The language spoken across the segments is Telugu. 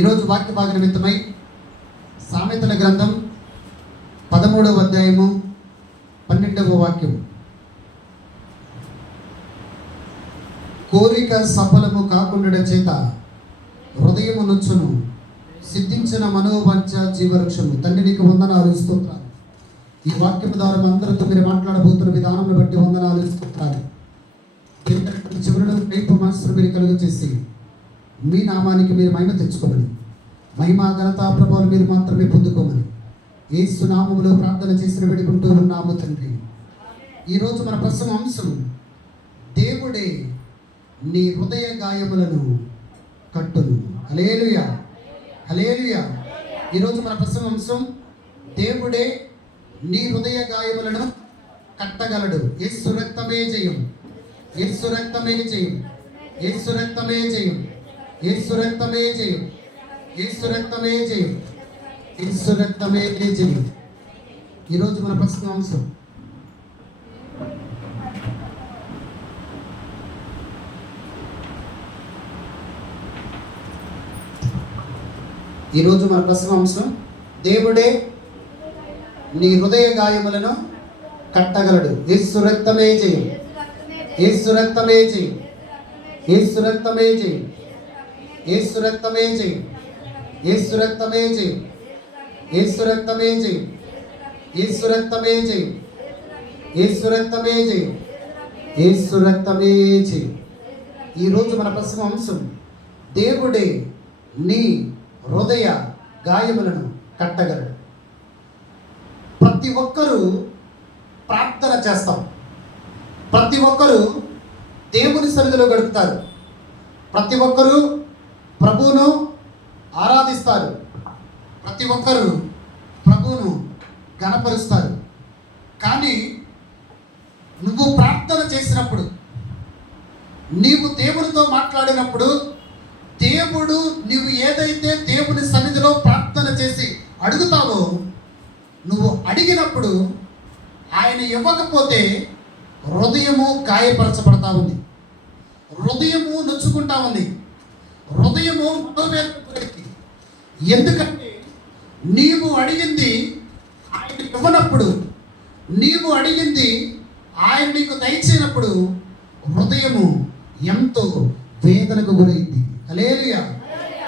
ఈరోజు వాక్య భాగ నిమిత్తమై సామెతల గ్రంథం 13వ అధ్యాయము 12వ వాక్యం. కోరిక సఫలము కాకుండా చేత హృదయము నొచ్చును, సిద్ధించిన మనోవాంఛ జీవవృక్షము. తండ్రి నీకు వందనాలు స్తోత్రాలు. ఈ వాక్యం ద్వారా అందరితో మీరు మాట్లాడబోతున్న విధానం బట్టి వందనాలు స్తోత్రాలు. చివరిలో రేపు మనసును మీరు కలుగ చేసి మీ నామానికి మీరు మహిమ తెచ్చుకోమని, మహిమ ఘనత ప్రభావాలు మీరు మాత్రమే పొందుకోమని యేసు నామములో ప్రార్థన చేసిన వేడుకుంటూ ఉన్నాము తండ్రి. ఈరోజు మన ప్రసంగ అంశం, దేవుడే నీ హృదయ గాయములను కట్టును. హల్లెలూయా, హల్లెలూయా. ఈరోజు మన ప్రసంగ అంశం, దేవుడే నీ హృదయ గాయములను కట్టగలడు. యేసు రక్తమే జయం, యేసు రక్తమే జయం, యేసు రక్తమే జయం, యేసు రక్తమే జయం, యేసు రక్తమే జయం, యేసు రక్తమే జయం. ఈరోజు మన ప్రశ్న అంశం, ఈరోజు మన ప్రశ్న అంశం, దేవుడే నీ హృదయ గాయములను కట్టగలడు. యేసు రక్తమే జయం, యేసు రక్తమే జయం, యేసు రక్తమే జయం, యేసు రక్తమే జయం, యేసు రక్తమే జయం, యేసు రక్తమే జయం, యేసు రక్తమే జయం, యేసు రక్తమే జయం, యేసు రక్తమే జయం. ఈరోజు మన ప్రశ్న అంశం, దేవుడే నీ హృదయ గాయములను కట్టగలడు. ప్రతి ఒక్కరూ ప్రార్థన చేస్తాం, ప్రతి ఒక్కరూ దేవుని సన్నిధిలో గడుపుతారు, ప్రతి ఒక్కరూ ప్రభువును ఆరాధిస్తారు, ప్రతి ఒక్కరూ ప్రభువును ఘనపరుస్తారు. కానీ నువ్వు ప్రార్థన చేసినప్పుడు, నీవు దేవునితో మాట్లాడినప్పుడు, దేవుడు నువ్వు ఏదైతే దేవుని సన్నిధిలో ప్రార్థన చేసి అడుగుతావో, నువ్వు అడిగినప్పుడు ఆయన ఇవ్వకపోతే హృదయము గాయపరచబడతా ఉంది, హృదయము నొచ్చుకుంటా ఉంది, హృదయము మనోవేదనకి. ఎందుకంటే నీవు అడిగింది ఆయన ఇవ్వనప్పుడు, నీవు అడిగింది ఆయన నీకు దయచేయనప్పుడు హృదయము ఎంతో వేదనకు గురైంది. హల్లెలూయా,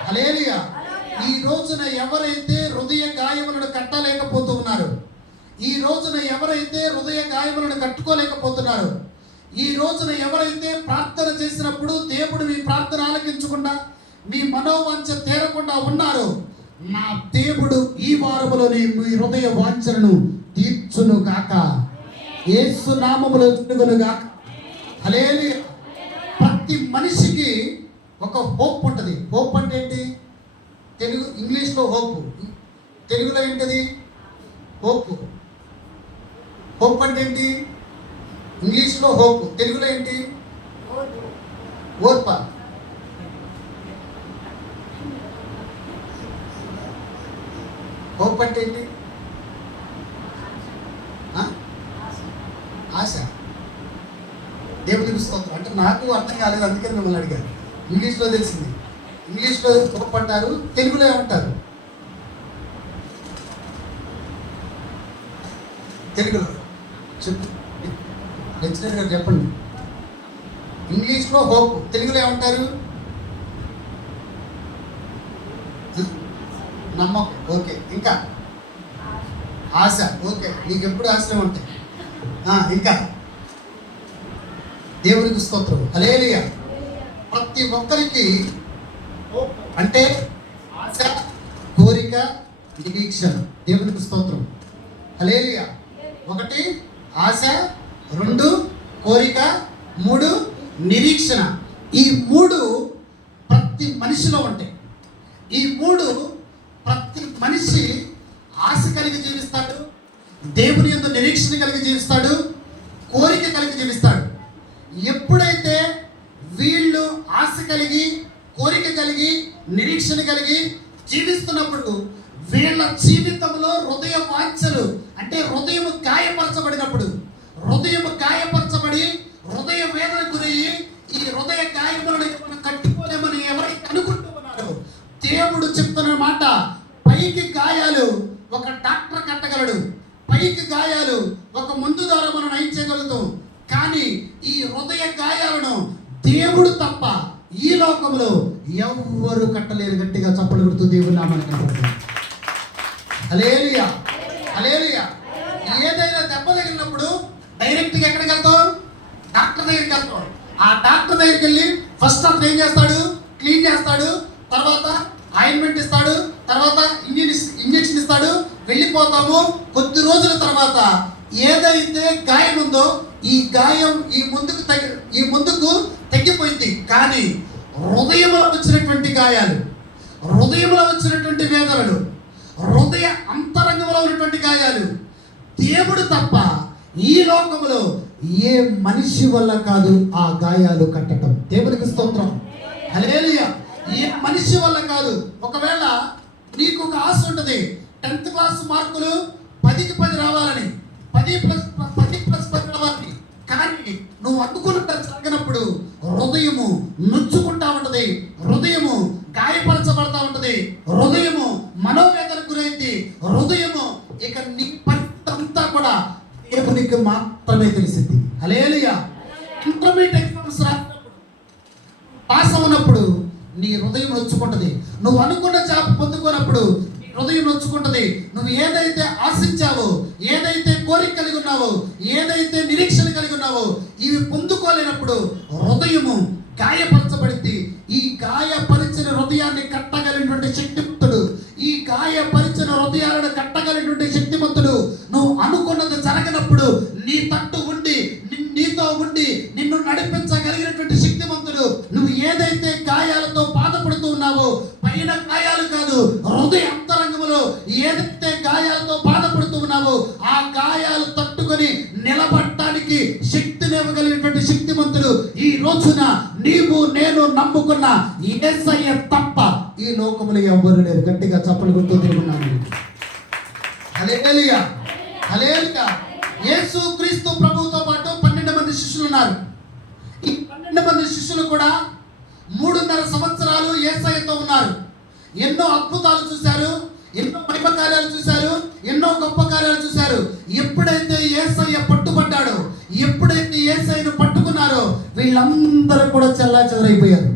హల్లెలూయా. ఈ రోజున ఎవరైతే హృదయ గాయములను కట్టలేకపోతూ ఉన్నారు, ఈ రోజున ఎవరైతే హృదయ గాయములను కట్టుకోలేకపోతున్నారు, ఈ రోజున ఎవరైతే ప్రార్థన చేసినప్పుడు దేవుడు మీ ప్రార్థన ఆలకించకుండా, మీ మనోవాంఛ తీరకుండా ఉన్నారో, నా దేవుడు ఈ వారములోనే మీ హృదయ వాంఛలను తీర్చును గాక, యేసు నామములో తిరుగును గాక. హల్లెలూయా. ప్రతి మనిషికి ఒక హోప్ ఉంటుంది. హోప్ అంటే ఏంటి? తెలుగు, ఇంగ్లీష్లో హోప్, తెలుగులో ఏంటది? హోప్. హోప్ అంటే ఏంటి? ఇంగ్లీష్లో హోప్, తెలుగులో ఏంటి? ఓర్ప. హోప్ అంటే ఏంటి? ఆశ. దేవునికి స్తోత్రం. అంటే నాకు అర్థం కాలేదు, అందుకని మిమ్మల్ని అడిగారు. ఇంగ్లీష్లో తెలిసింది. ఇంగ్లీష్లో హోప్ అంటారు, తెలుగులో ఏమంటారు? తెలుగులో చెప్పు, లెక్చరర్ గారు చెప్పండి. ఇంగ్లీష్లో హోప్, తెలుగులో ఏమంటారు? నమ్మకం. ఓకే. ఇంకా ఆశ. ఓకే, నీకు ఎప్పుడు ఆశలు ఉంటాయి. ఇంకా దేవునికి స్తోత్రం. హల్లెలూయా. ప్రతి ఒక్కరికి అంటే ఆశ, కోరిక, నిరీక్షణ. దేవునికి స్తోత్రం. హల్లెలూయా. 1 ఆశ, 2 కోరిక, 3 నిరీక్షణ. ఈ 3 ప్రతి మనిషిలో ఉంటాయి. ఈ 3 ప్రతి మనిషి ఆశ కలిగి జీవిస్తాడు, దేవుని యందు నిరీక్షణ కలిగి జీవిస్తాడు, కోరిక కలిగి జీవిస్తాడు. ఎప్పుడైతే వీళ్ళు ఆశ కలిగి, కోరిక కలిగి, నిరీక్షణ కలిగి జీవిస్తున్నప్పుడు వీళ్ళ జీవితంలో హృదయ వాంఛలు, అంటే హృదయం గాయపరచబడినప్పుడు, హృదయం గాయపరచబడి హృదయ వేదన గురయ్యి, ఈ హృదయ గాయములను కట్టుకోలేమని ఎవరైతే అనుకుంటూ ఉన్నారో, దేవుడు చెప్తున్న మాట, పైకి గాయాలు ఒక డాక్టర్ కట్టగలడు, పైకి గాయాలు ఒక మందు ద్వారా మనం నయం చేయగలుగుతాం. కానీ ఈ హృదయ గాయాలను దేవుడు తప్ప ఈ లోకంలో ఎవ్వరు కట్టలేరు. గట్టిగా చప్పట్లు కొడుతూ దేవుని నామాన్ని కనపడుతుంది. హల్లెలూయా, హల్లెలూయా. ఏదైనా దెబ్బ తగిలినప్పుడు డైరెక్ట్గా ఎక్కడికి వెళ్తాం? డాక్టర్ దగ్గరికి వెళ్తాం. ఆ డాక్టర్ దగ్గరికి వెళ్ళి ఫస్ట్ అతను ఏం చేస్తాడు? క్లీన్ చేస్తాడు, తర్వాత ఆయింట్మెంట్ ఇస్తాడు, తర్వాత ఇంజెక్షన్ ఇస్తాడు, వెళ్ళిపోతాము. కొద్ది రోజుల తర్వాత ఏదైతే గాయం ఉందో ఈ గాయం ఈ ముందుకు తగ్గిపోయింది. కానీ హృదయంలో వచ్చినటువంటి గాయాలు, హృదయంలో వచ్చినటువంటి వేదనలు, హృదయ అంతరంగంలో ఉన్నటువంటి గాయాలు దేవుడు తప్ప ఈ లోకంలో ఏ మనిషి వల్ల కాదు ఆ గాయాలు కట్టడం. దేవునికి స్తోత్రం, హల్లెలూయా. ఏ మనిషి వల్ల కాదు. ఒకవేళ నీకు ఒక ఆశ ఉంటుంది, 10th క్లాస్ మార్కులు 10కి 10 రావాలని, 10+10 రావాలని. కానీ నువ్వు అనుకున్నట్టు జరగనప్పుడు హృదయము నొచ్చుకుంటా ఉంటది, హృదయము గాయపరచబడతా ఉంటది, హృదయము మనోవేదన గురైంది, హృదయము ఇక నీ పరిస్థితి అంతా కూడా దేవునికి మాత్రమే తెలిసింది. హల్లెలూయా. ఇంటర్మీడియట్ ఎగ్జామ్స్ రాసినప్పుడు, పాస్ అవునప్పుడు నీ హృదయం నొచ్చుకుంటది. నువ్వు అనుకున్న జాబ్ పొందుకున్నప్పుడు నీ హృదయం నొచ్చుకుంటది. నువ్వు ఏదైతే ఆశించావో, ఏదైతే కోరిక కలిగి ఉన్నావో, ఏదైతే నిరీక్షణ కలిగి ఉన్నావో ఇవి పొందుకోలేనప్పుడు హృదయము గాయపరచబడింది. ఈ గాయపరిచిన హృదయాన్ని కట్టగలిగినటువంటి శక్తిమంతుడు, ఈ గాయపరిచిన హృదయాలను కట్టగలిగినటువంటి శక్తిమంతుడు నువ్వు అనుకున్నది జరగనప్పుడు నీ తట్టు ఉండి నీతో ఉండి నిన్ను నడిపించగలిగినటువంటి శక్తిమంతుడు. నువ్వు ఏదైతే గాయాలతో బాధపడుతూ ఉన్నావో, పైన గాయాలు కాదు, హృదయ అంతరంగంలో ఏదైతే గాయాలతో బాధపడుతూ ఉన్నావో ఆ గాయాలు తట్టుకొని నిలబడటానికి శక్తినివ్వగలిగినటువంటి శక్తిమంతుడు ఈ రోజున నీవు నేను నమ్ముకున్న యేసయ్య తప్ప ఈ లోకంలో ఎవ్వరు లేరు. గట్టిగా చప్పట్లు కొడుతూ తిరుగుతున్నాను. హల్లెలూయా, హల్లెలూయా. యేసు క్రీస్తు ప్రభువుతో పాటు 12 మంది శిష్యులు ఉన్నారు. ఈ 12 మంది శిష్యులు కూడా 3.5 సంవత్సరాలు యేసయ్యతో ఉన్నారు. ఎన్నో అద్భుతాలు చూశారు, ఎన్నో మహిమ కార్యాలు చూశారు, ఎన్నో గొప్ప కార్యాలు చూశారు. ఎప్పుడైతే యేసయ్య పట్టుబడ్డాడో, ఎప్పుడైతే యేసయ్యను పట్టుకున్నారో వీళ్ళందరూ కూడా చెల్లాచెదరైపోయారు.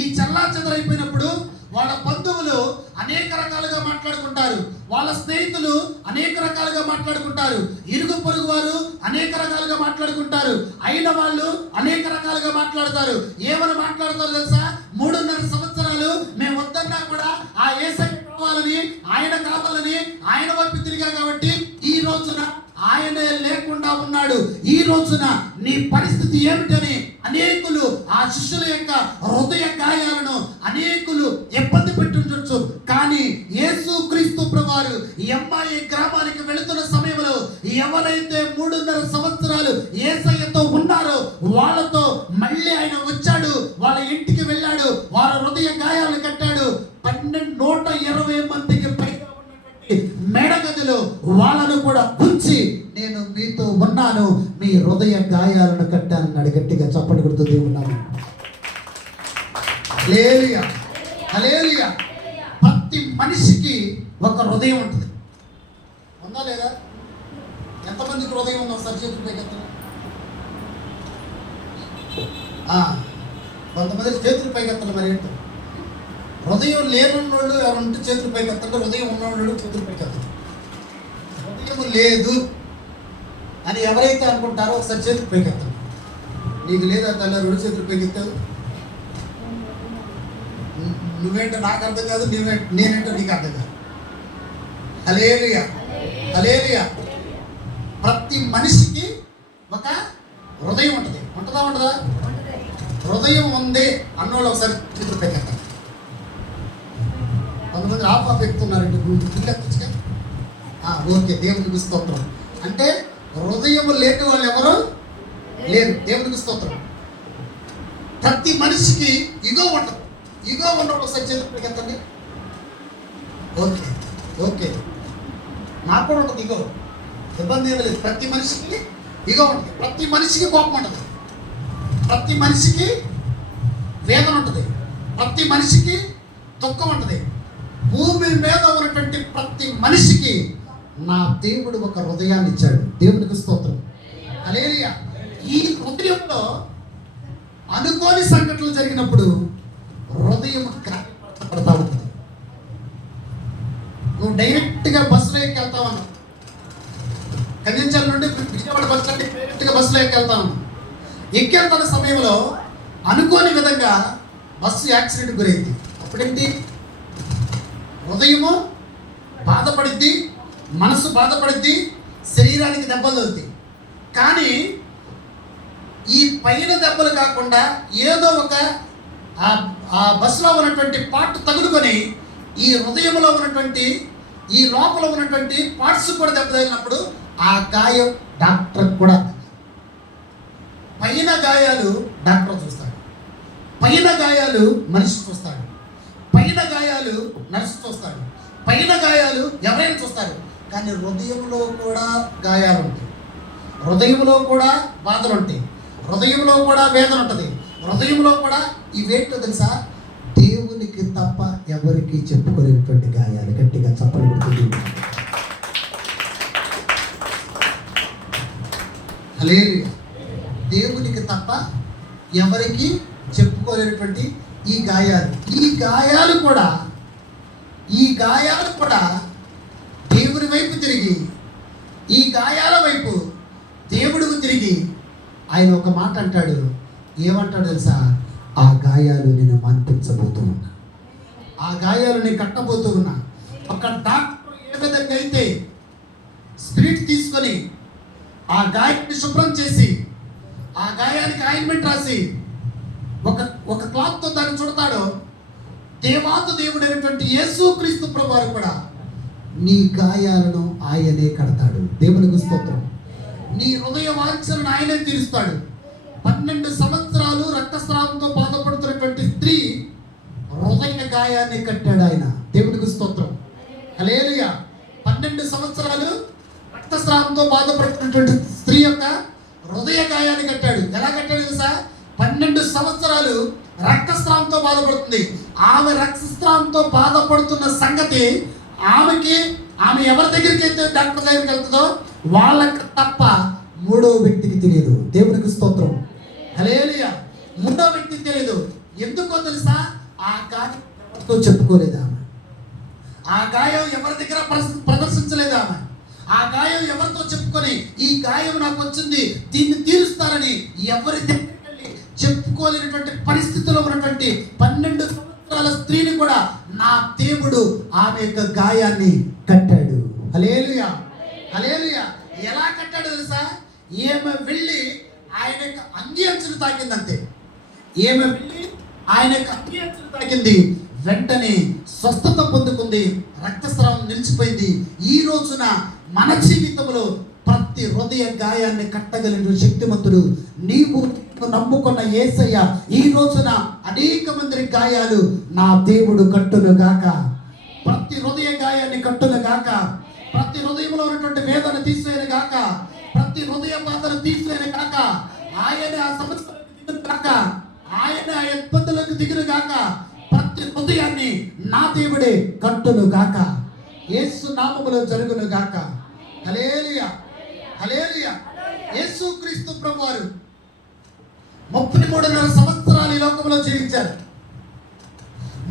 ఈ చెల్లాచెదరైపోయినప్పుడు వాళ్ళ బంధువులు అనేక రకాలుగా మాట్లాడుకుంటారు, వాళ్ళ స్నేహితులు అనేక రకాలుగా మాట్లాడుకుంటారు, ఇరుగు పొరుగు వారు అనేక రకాలుగా మాట్లాడుకుంటారు, అయిన వాళ్ళు అనేక రకాలుగా మాట్లాడతారు. ఏమని మాట్లాడతారు తెలుసా? 3.5 సంవత్సరాలు మేము వద్దన్నా కూడా ఆ యేసయ్య కావాలని, ఆయన కావాలని ఆయన వైపు తిరిగా కాబట్టి ఈ రోజున ఆయనే లేకుండా ఉన్నాడు. ఈ రోజున నీ పరిస్థితి ఏమిటని అనేకులు ఆ శిష్యుల యొక్క హృదయ గాయాలను అనేకులు ఇబ్బంది పెట్టుండొచ్చు. కానీ యేసు క్రీస్తు ప్రభువారు ఎమ్మాయి గ్రామానికి వెళుతున్న సమయంలో ఎవరైతే 3.5 సంవత్సరాలు యేసయ్యతో ఉన్నారో వాళ్ళతో మళ్ళీ ఆయన వచ్చాడు, వాళ్ళ ఇంటికి వెళ్ళాడు, వాళ్ళ హృదయ గాయాలను కట్టాడు. 120 మందికి పైగా ఉన్నటువంటి మేడగదిలో వాళ్ళను కూడా ఉంచి నేను మీతో ఉన్నాను, మీ హృదయ గాయాలను కట్టానన్నాడు. గట్టిగా చప్పట్లు కొడుతూ ఉన్నాను. హల్లెలూయా, హల్లెలూయా. ప్రతి మనిషికి ఒక హృదయం ఉంటుంది. ఉందా లేదా? ఎంతమందికి హృదయం ఉందో ఒకసారి చేతులు పైకెత్తండి. కొంతమంది చేతులు పైకెత్తండి. మరి ఏంటో హృదయం లేనున్నోళ్ళు ఎవరుంటే చేతులు పైకెత్తండి, హృదయం ఉన్నవాళ్ళు చేతులు పైకెత్తండి. హృదయం లేదు అని ఎవరైతే అనుకుంటారో ఒకసారి చేతులు పైకెత్తండి. నీకు లేదా తల్లి 2 చేతులు పైకెత్తావు? నువ్వేంటో నాకు అర్థం కాదు, నేనేంటో నీకు అర్థం కాదు. హల్లెలూయా, హల్లెలూయా. ప్రతి మనిషికి ఒక హృదయం ఉంటుంది. ఉంటుందా ఉండదా? హృదయం ఉంది అన్నోళ్ళు ఒకసారి చేతులు పైకెత్తారు. కొంతమంది ఆఫ్ ఎక్కుతున్నారండి. ఓకే, దేవునికి స్తోత్రం. అంటే హృదయం లేని వాళ్ళు ఎవరు లేరు. దేవునికి స్తోత్రం. ప్రతి మనిషికి ఇగో ఉంటుంది. ఇగో ఉన్నప్పుడు ఒకసారి చేతులు ఎత్తండి. Okay, okay. నాకు కూడా ఉంటుంది ఇగో, ఇబ్బంది ఏమీ లేదు. ప్రతి మనిషికి ఇగో ఉంటుంది. ప్రతి మనిషికి కోపం ఉంటుంది. ప్రతి మనిషికి వేదన ఉంటుంది. ప్రతి మనిషికి దుఃఖం ఉంటుంది. ప్రతి మనిషికి నా దేవుడు ఒక హృదయాన్ని ఇచ్చాడు. దేవునికి స్తోత్రం. హల్లెలూయా. ఈ హృదయంలో అనుకోని సంఘటనలు జరిగినప్పుడు హృదయం పడతా ఉంటుంది. నువ్వు డైరెక్ట్గా బస్సులో ఎక్కి వెళ్తా ఉన్నావు, కన్యంచల్ నుండి విజయవాడ బస్ స్టాండ్ డైరెక్ట్గా బస్సులో ఎక్కి వెళ్తా ఉన్నావు. ఎక్కి వెళ్తున్న సమయంలో అనుకోని విధంగా బస్సు యాక్సిడెంట్ గురైంది. అప్పుడేంటి, హృదయము బాధపడిద్ది, మనసు బాధపడిద్ది, శరీరానికి దెబ్బలు తగులుతాయి. కానీ ఈ పైన దెబ్బలు కాకుండా ఏదో ఒక ఆ బస్సులో ఉన్నటువంటి పార్ట్ తగులుకొని ఈ హృదయంలో ఉన్నటువంటి ఈ లోపల ఉన్నటువంటి పార్ట్స్ కూడా దెబ్బ తగిలినప్పుడు ఆ గాయం డాక్టర్ కూడా, పైన గాయాలు డాక్టర్ చూస్తాడు, పైన గాయాలు మనిషి చూస్తాడు, పైన గాయాలు నర్సు చూస్తాడు, పైన గాయాలు ఎవరైనా చూస్తారు. కానీ హృదయంలో కూడా గాయాలు ఉంటాయి, హృదయంలో కూడా బాధలు ఉంటాయి, హృదయంలో కూడా వేదన ఉంటుంది, హృదయంలో కూడా ఇవేంటో తెలుసా, దేవునికి తప్ప ఎవరికి చెప్పుకోలేనటువంటి గాయాలు. గట్టిగా చప్పలు కొడుతుంది. హల్లెలూయా. దేవునికి తప్ప ఎవరికి చెప్పుకోలేనటువంటి ఈ గాయాలు, ఈ గాయాలు కూడా దేవుని వైపు తిరిగి, ఈ గాయాల వైపు దేవుడికి తిరిగి ఆయన ఒక మాట అంటాడు. ఏమంటాడు తెలుసా, ఆ గాయాలు నేను మాన్పించబోతూ ఉన్నా, ఆ గాయాలు నేను కట్టబోతూ ఉన్నా. ఒక డాక్టర్ ఏ విధంగా అయితే స్పిరిట్ తీసుకొని ఆ గాయాన్ని శుభ్రం చేసి ఆ గాయానికి ఆయింట్మెంట్ రాసి ఒక క్లాత్తో దాన్ని చుడతాడో, దేవాతి దేవుడైనటువంటి యేసుక్రీస్తు ప్రభువారు కూడా నీ గాయాలను ఆయనే కడతాడు. దేవునికి స్తోత్రం. నీ హృదయ వాంఛలను ఆయనే తీరుస్తాడు. 12 సంవత్సరాలు రక్తస్రావంతో బాధపడుతున్నటువంటి స్త్రీ హృదయ గాయాన్ని కట్టాడు ఆయన. దేవునికి స్తోత్రం. హల్లెలూయా. 12 సంవత్సరాలు రక్తస్రావంతో బాధపడుతున్నటువంటి స్త్రీ యొక్క హృదయ గాయాన్ని కట్టాడు. ఎలా కట్టాడు తెలుసా, 12 సంవత్సరాలు రక్తస్రావంతో బాధపడుతుంది. ఆమె రక్తస్రావంతో బాధపడుతున్న సంగతి ఆమె ఎవరి దగ్గరికి అయితే డాక్టర్ దగ్గరికి వెళ్తుందో వాళ్ళకి తప్ప మూడో వ్యక్తికి తెలియదు. దేవునికి స్తోత్రం. హల్లెలూయా. మూడో వ్యక్తికి తెలియదు. ఎందుకో తెలుసా, ఆ గాయంతో చెప్పుకోలేదు ఆమె, ఆ గాయం ఎవరి దగ్గర ప్రదర్శించలేదు ఆమె, ఆ గాయం ఎవరితో చెప్పుకొని ఈ గాయం నాకు వచ్చింది దీన్ని తీరుస్తారని ఎవరి దగ్గరికి చెప్పుకోలేనటువంటి పరిస్థితిలో ఉన్నటువంటి 12 సంవత్సరాల స్త్రీని కూడా నా దేవుడు ఆమె యొక్క గాయాన్ని కట్టాడు. హల్లెలూయా. హల్లెలూయా. ఎలా కట్టాడు తెలుసా, ఈమె వెళ్ళి ఆయన యొక్క అంగి అంచులు తాకిందంతే. ఈమె వెళ్ళి ఆయన యొక్క అంగి అంచులు తాకింది, వెంటనే స్వస్థత పొందుకుంది, రక్తస్రావం నిలిచిపోయింది. ఈ రోజున మన జీవితంలో ప్రతి హృదయ గాయాన్ని కట్టగలిగిన శక్తిమంతుడు నీవు నమ్ముకున్న యేసయ్య. ఈ రోజున అనేక మంది గాయాలు నా దేవుడు కట్టును గాక. ప్రతి హృదయ గాయాన్ని కట్టును గాక. ప్రతి హృదయంలో ఉన్నటువంటి వేదన తీసివేయను గాక. ప్రతి హృదయ బాధను తీసివేయను గాక. ఆయన ఆ సమస్యలకు దిగును గాక. ఆయన ఆ ఇబ్బందులకు దిగును గాక. ప్రతి హృదయాన్ని నా దేవుడే కట్టును గాక. యేసు నామములో జరుగును గాక. హల్లెలూయా. హల్లెలూయా. యేసుక్రీస్తు ప్రభువారు 33.5 సంవత్సరాలు ఈ లోకంలో జీవించారు.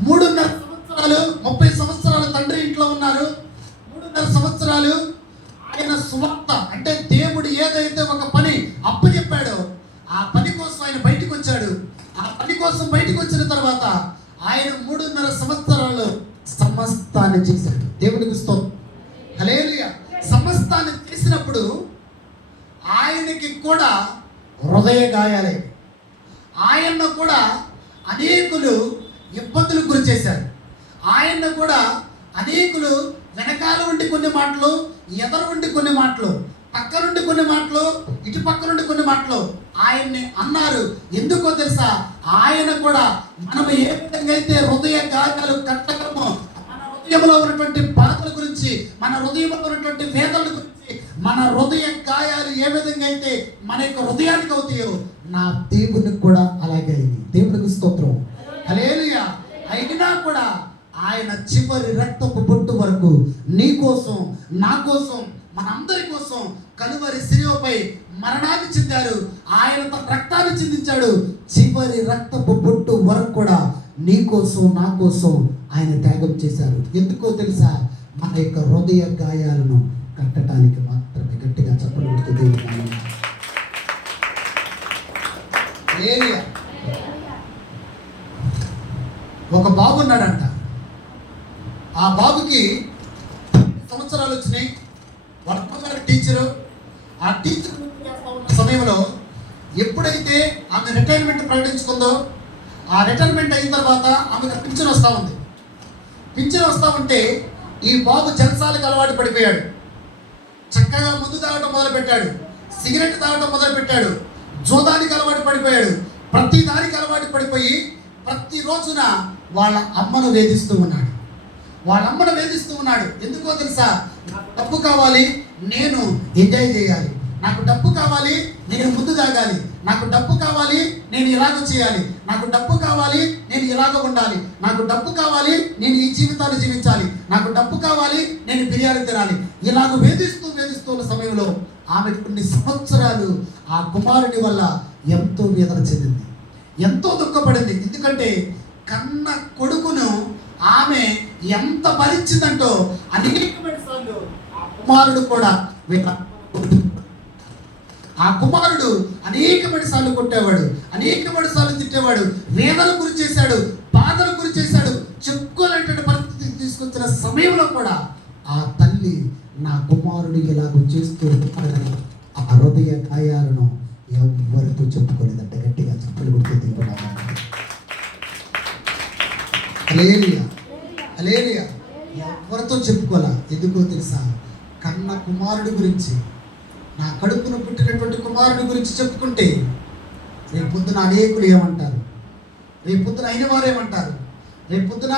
3.5 సంవత్సరాలు 30 సంవత్సరాలు తండ్రి ఇంట్లో ఉన్నారు. 3.5 సంవత్సరాలు ఆయన సువార్త అంటే దేవుడు ఏదైతే ఒక పని అప్పచెప్పాడో ఆ పని కోసం ఆయన బయటకు వచ్చాడు. ఆ పని కోసం బయటకు వచ్చిన తర్వాత ఆయన 3.5 సంవత్సరాలు సమస్తాన్ని చేశాడు. దేవునికి స్తోత్రం. హల్లెలూయా. సమస్తాన్ని చేసినప్పుడు ఆయనకి కూడా హృదయ గాయాలే. ఆయన్ను కూడా అనేకులు ఇబ్బందులకు గురి చేశారు. ఆయన్ను కూడా అనేకులు వెనకాల ఉండి కొన్ని మాటలు, ఎదరు ఉండి కొన్ని మాటలు, పక్క నుండి కొన్ని మాటలు, ఇటు పక్క నుండి కొన్ని మాటలు ఆయన్ని అన్నారు. ఎందుకో తెలుసా, ఆయన కూడా మనం ఏ విధంగా అయితే హృదయ గాయాలు కట్టగలమో, మన హృదయంలో ఉన్నటువంటి బాధల గురించి, మన హృదయంలో ఉన్నటువంటి వేదనల గురించి, మన హృదయ గాయాలు ఏ విధంగా అయితే మన యొక్క హృదయానికి అవుతాయో నా దేవునికి కూడా అలాగే అయింది. దేవునికి స్తోత్రం. హల్లెలూయా. అయినా కూడా ఆయన చివరి రక్తపు బొట్టు వరకు నీ కోసం, నా కోసం, మనందరి కోసం కలువరి శిలువపై మరణాన్ని చెందారు. ఆయన తన రక్తాన్ని చిందించాడు. చివరి రక్తపు బొట్టు వరకు కూడా నీ కోసం, నా కోసం ఆయన త్యాగం చేశారు. ఎందుకో తెలుసా? మన యొక్క హృదయ గాయాలను కట్టడానికి మాత్రమే. గట్టిగా చప్పట్లు కొడుతూ ఒక బాబు ఉన్నాడంట. ఆ బాబుకి సంవత్సరాలు వచ్చినాయి. వాళ్ళ అమ్మగారు టీచరు. ఆ టీచర్ సమయంలో ఎప్పుడైతే ఆమె రిటైర్మెంట్ ప్రకటించుకుందో, ఆ రిటైర్మెంట్ అయిన తర్వాత ఆమెకు పింఛన్ వస్తూ ఉంది. పింఛన్ వస్తూ ఉంటే ఈ బాబు జలసాలకు అలవాటు పడిపోయాడు. చక్కగా మందు తాగటం మొదలుపెట్టాడు, సిగరెట్ తాగటం మొదలుపెట్టాడు, జోదానికి అలవాటు పడిపోయాడు. ప్రతి దానికి అలవాటు పడిపోయి ప్రతి రోజున వాళ్ళ అమ్మను వేధిస్తూ ఉన్నాడు. వాళ్ళ అమ్మను వేధిస్తూ ఉన్నాడు. ఎందుకో తెలుసా? నాకు డబ్బు కావాలి, నేను ఎంజాయ్ చేయాలి. నాకు డబ్బు కావాలి, నేను ముందు తాగాలి. నాకు డబ్బు కావాలి, నేను ఇలాగ చేయాలి. నాకు డబ్బు కావాలి, నేను ఇలాగ ఉండాలి. నాకు డబ్బు కావాలి, నేను ఈ జీవితాన్ని జీవించాలి. నాకు డబ్బు కావాలి, నేను బిర్యానీ తినాలి. ఇలాగ వేధిస్తున్న సమయంలో ఆమె కొన్ని సంవత్సరాలు ఆ కుమారుడి వల్ల ఎంతో వేదన చెందింది, ఎంతో దుఃఖపడింది. ఎందుకంటే కన్న కొడుకును ఆమె ఎంత భరించిందంటో అనేకమైన సార్లు కుమారుడు కూడా ఆ కుమారుడు అనేకమైన సార్లు కొట్టేవాడు, అనేకమైన సార్లు తిట్టేవాడు, వేదన గురి చేశాడు, బాధల గురి చేశాడు. చెప్పుకోలేటువంటి పరిస్థితికి తీసుకొచ్చిన సమయంలో కూడా ఆ తల్లి నా కుమారుడు ఇలాగ చేస్తూ ఆ హృదయ గాయాలను ఎవరితో చెప్పుకోలేదంట. గట్టిగా చెప్పులు కొడుతూ హల్లెలూయా. ఎవరితో చెప్పుకోలే. ఎందుకో తెలుసా? కన్న కుమారుడి గురించి, నా కడుపును పుట్టినటువంటి కుమారుడి గురించి చెప్పుకుంటే రేపొద్దున అనేకులు ఏమంటారు? రేపొద్దున అయిన వారు ఏమంటారు? రేపొద్దున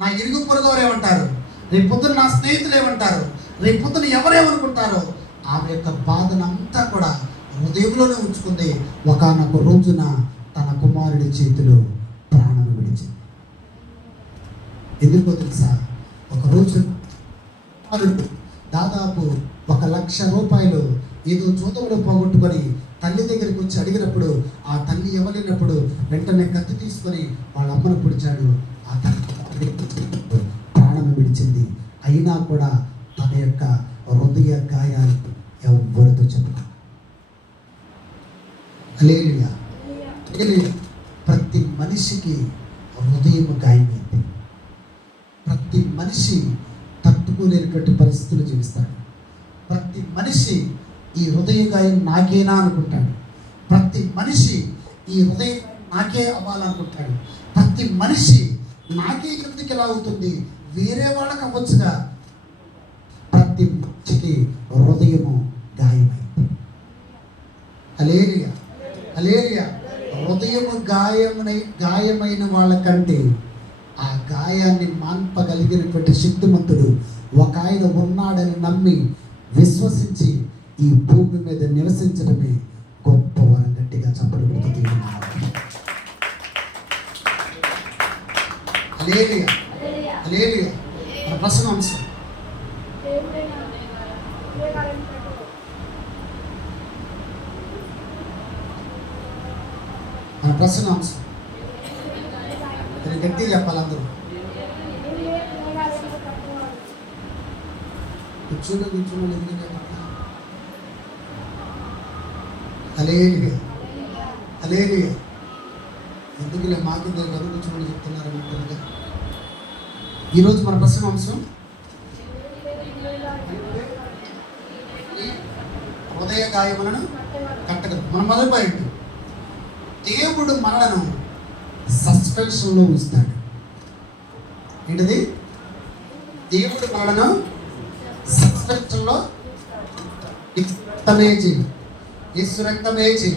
నా ఇరుగు పొరుగు వారు ఏమంటారు? రేపొద్దున నా స్నేహితులు ఏమంటారు? రేపొద్దున ఎవరేమనుకుంటారో? ఆమె యొక్క బాధనంతా కూడా హృదయంలోనే ఉంచుకుంది. ఒకానొక రోజున తన కుమారుడి చేతిలో ప్రాణం విడిచింది. ఎందుకో తెలుసా? ఒకరోజు దాదాపు 1,00,000 రూపాయలు ఏదో జూతంలో పోగొట్టుకొని తల్లి దగ్గరికి వచ్చి అడిగినప్పుడు, ఆ తల్లి ఇవ్వలేనప్పుడు వెంటనే కత్తి తీసుకొని వాళ్ళ అమ్మను పొడిచాడు. ఆ తల్లి ప్రాణం విడిచింది. అయినా కూడా తన యొక్క హృదయ గాయాలు ఎవరితో చెప్పాలి. హల్లెలూయా. ప్రతి మనిషికి హృదయం గాయమైంది. ప్రతి మనిషి తట్టుకోలేనటువంటి పరిస్థితులు జీవిస్తాడు. ప్రతి మనిషి ఈ హృదయ గాయం నాకేనా అనుకుంటాడు. ప్రతి మనిషి ఈ హృదయం నాకే అవ్వాలనుకుంటాడు. ప్రతి మనిషి నాకే ఎందుకు ఎలా అవుతుంది, వేరే వాళ్ళకి అవ్వచ్చుగా. ప్రతి మనిషికి హృదయము గాయమైంది. హల్లెలూయా. హల్లెలూయా. హృదయము గాయమైన వాళ్ళకంటే ఆ గాయాన్ని మాన్పగలిగినటువంటి శక్తిమంతుడు ఒక ఆయన ఉన్నాడని నమ్మి విశ్వసించి ఈ భూమి మీద నివసించడమే గొప్ప వరం. గట్టిగా చప్పట్లు కొడుతూ హల్లెలూయా. హల్లెలూయా. మన ప్రశ్న అంశం గట్టి చెప్పాలి అందరూ. కూర్చోండి ఎందుకంటే హల్లెలూయా. హల్లెలూయా. ఎందుకులే మాకు దగ్గర కూర్చోమని చెప్తున్నారు అంటారుగా. ఈరోజు మన ప్రశ్న అంశం హృదయ గాయములను కట్టగలరు. మన మొదటి పాయింట్, దేవుడు మనలను సస్పెన్షన్లో ఉంచుతాడు. ఏంటిది? దేవుడు మనలను సస్పెన్షన్లో రక్తమేచి యేసు రక్తమేచి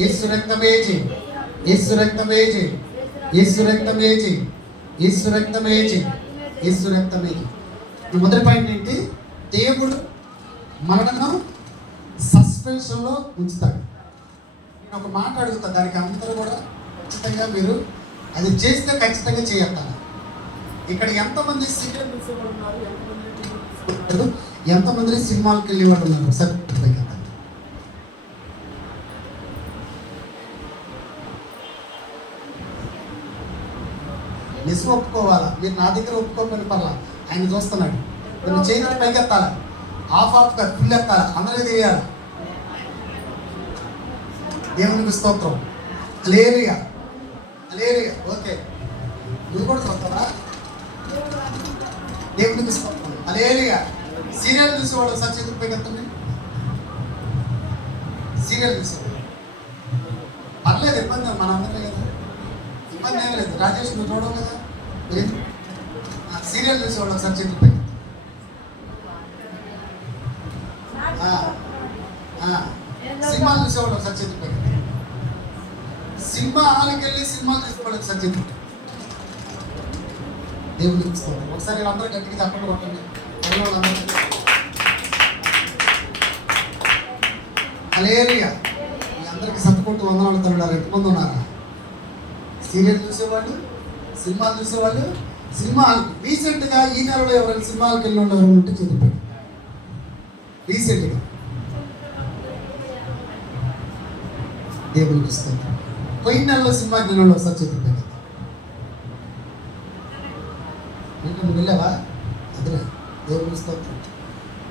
యేసు రక్తమేచి యేసు రక్తమేచి యేసు రక్తమేచి యేసు రక్తమేచి యేసు రక్తమేచి. మొదటి పాయింట్ ఏంటి? దేవుడు మనలను సస్పెన్షన్లో ఉంచుతాడు. నేను ఒక మాట అడుగుతా, దానికి అందరూ కూడా ఖచ్చితంగా మీరు అది చేస్తే ఖచ్చితంగా చేయగలుగుతాను. ఇక్కడ ఎంతమంది సీరియల్ చూసేవాళ్ళు ఉన్నారు, ఎంతమంది టీవీ చూసేవాళ్ళు, ఎంతమంది సినిమాలకు వెళ్ళేవాళ్ళు ఉన్నారు? సార్ నిజం ఒప్పుకోవాలా? మీరు నా దగ్గర ఒప్పుకోకపోయిన పర్లా, ఆయన చూస్తున్నాడు. మీరు చేతులు పైకి ఎత్తాలా, ఆఫ్ గా ఫుల్ ఎత్తాలా, అందరికీ తెలియాలి. దేవునికి స్తోత్రం. హల్లెలూయా, హల్లెలూయా. ఓకే, నువ్వు కూడా చూస్తావా? దేవునికి స్తోత్రం. హల్లెలూయా. సీరియల్ చూసేవాడు సార్ చేతులు పైకి ఎత్తండి. సీరియల్ చూసేవాడు పర్లేదు, ఇబ్బంది మన అందరికీ కదా, ఇబ్బంది ఏం లేదు. రాజేష్ నువ్వు చూడవు కదా, సీరియల్ చూసేవాడు ఒకసారి చేతులు పైకి. సినిమాలు చూసేవాడు ఒకసారి చేతులు పైకి. సినిమా హాల్కి వెళ్ళి సినిమాలు చూసేవాడు ఒకసారి చేతులు. దేవుడికి తీసుకోండి. ఒకసారి అందరూ గట్టిగా తప్పకుండా కొట్టండి. హల్లెలూయా. మీ అందరికి సత్తుకుంటూ వందనాలు తల్లుడారు. ఎంతమంది ఉన్నారా? సీరియల్ చూసేవాళ్ళు, సినిమాలు చూసేవాళ్ళు. సినిమాలు రీసెంట్గా ఈ నెలలో ఎవరైనా సినిమాలకు వెళ్ళి ఉండేవారు ఉంటే చూద్దాం. రీసెంట్గా దేవునికి స్తోత్రం. పోయిన నెలలో సినిమాకి వెళ్ళి ఒకసారి చూద్దాం. నువ్వు వెళ్ళావా? అదే దేవునికి స్తోత్రం.